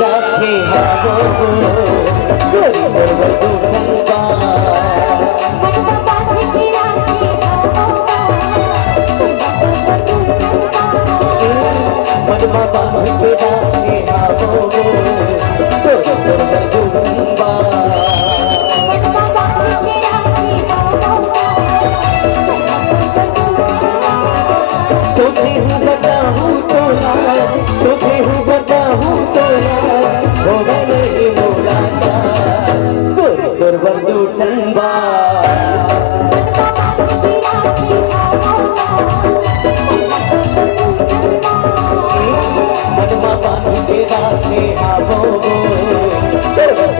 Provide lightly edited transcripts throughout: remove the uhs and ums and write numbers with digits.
राखे हाबो गोरी मोर दुखंबा मनवा बांध के राखे मनवा बांध के राखे हाबो गोरी मोर दुखंबा मनवा बांध के राखे तुझे हूँ बताऊँ तोला तुझे हूँ बताऊँ तोला हो गए मोलाना गोरी दुर्बर दुटंबा मनवा बांध के राखे हाबो दुर्बर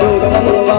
दुटंबा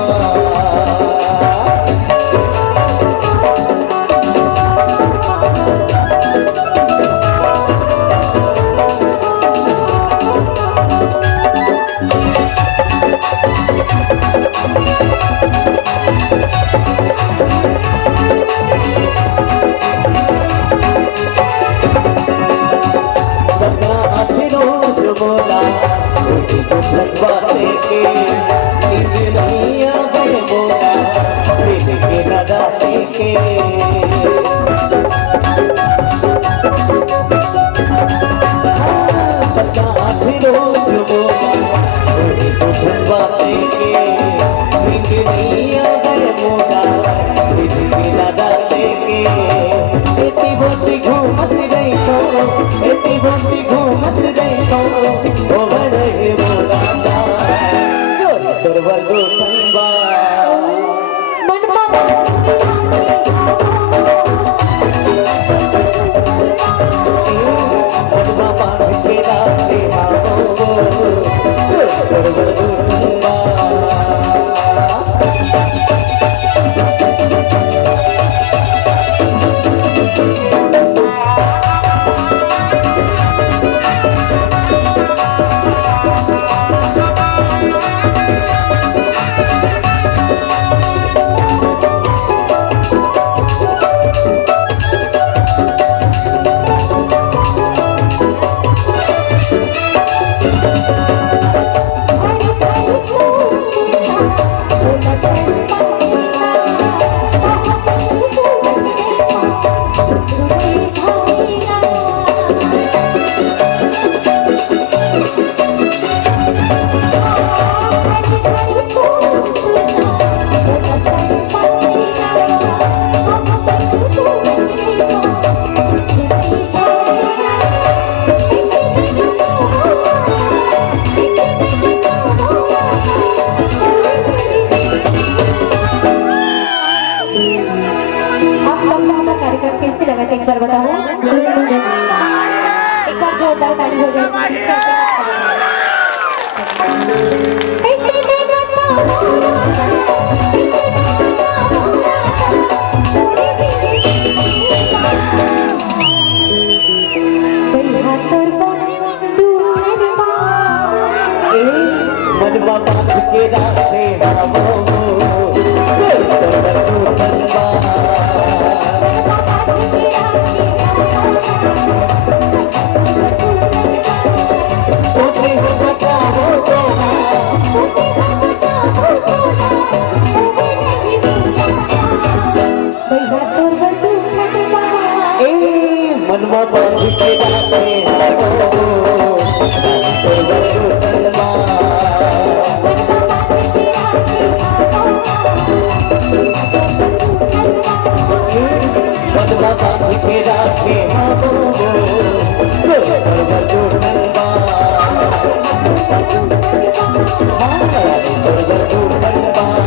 एक बार बताओ एक बार जोरदार ताली हो जाए मनवा बांध के राखे हाबो मनवा बांध के राखे हाबो मनवा बांध के राखे हाबो दुर्बर दुटंबा